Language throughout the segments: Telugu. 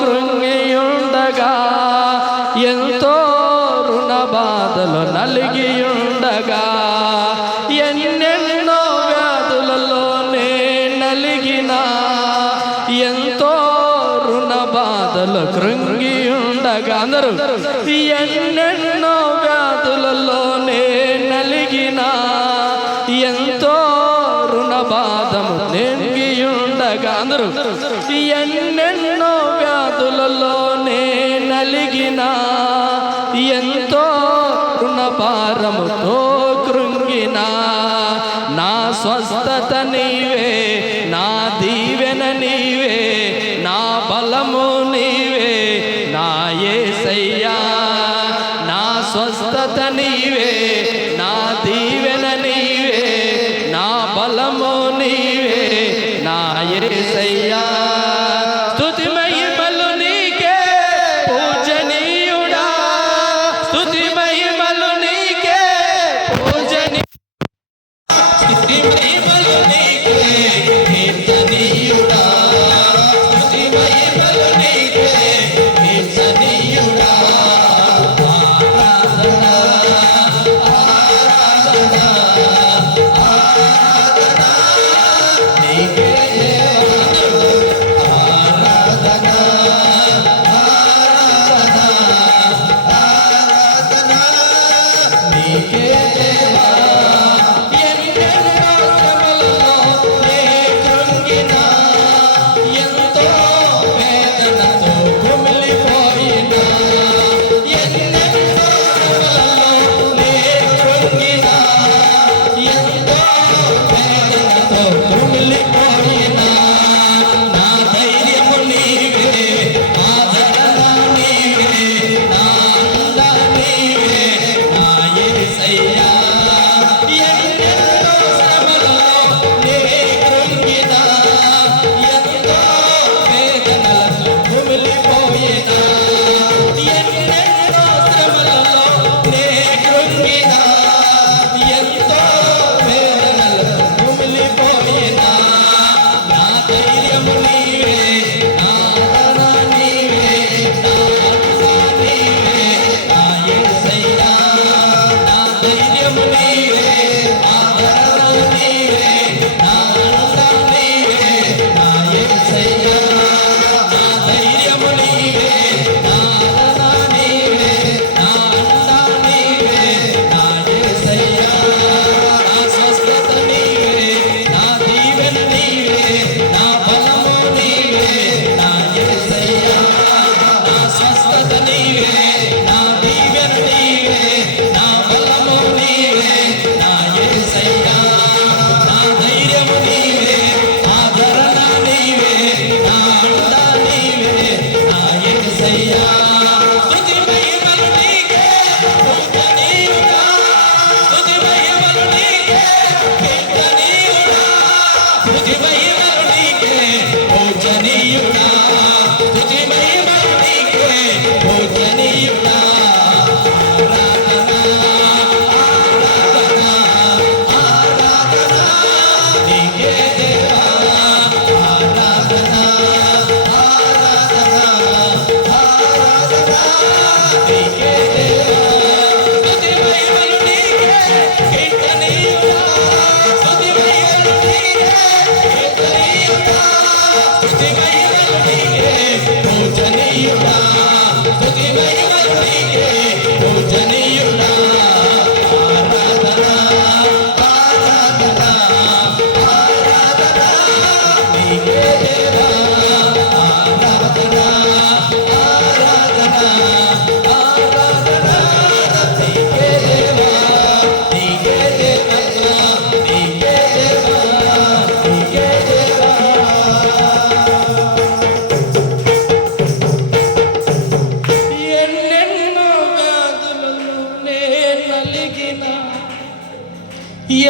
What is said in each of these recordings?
కృంగియుండగా, ఎంతో రుణ బాధలు నలిగియుండగా, ఎన్నెన్నో వ్యాధులలోనే నలిగిన, ఎంతో రుణ బాధలు కృంగియుండగా, అందరూ ఎన్నెన్నో వ్యాధులలోనే నలిగిన, ఎంతో రుణ బాధము నెంగియుండగా, అందరూ ఎన్నెన్నో వ్యాధులలోనే నలిగిన, ఎంతో రుణ భారముతో కృంగిన, నా స్వస్థత నీవే, నా దీవెన నీవే, నా బలము నీవే, నా యేసయ్యా. నా స్వస్థత నీవే, నా దీవెన నీవే, నా బలము నీవే, నా యేసయ్యా. స్తుతి మహిమలు నీకే పూజనీయుడా, స్తుతి మహిమలు నీకే పూజనీయుడా, స్తుతి మహిమలు నీకే కీర్తనీయుడా, స్తుతి మహిమలు నీకే కీర్తనీయుడా.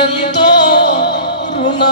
ఎంతో రుణ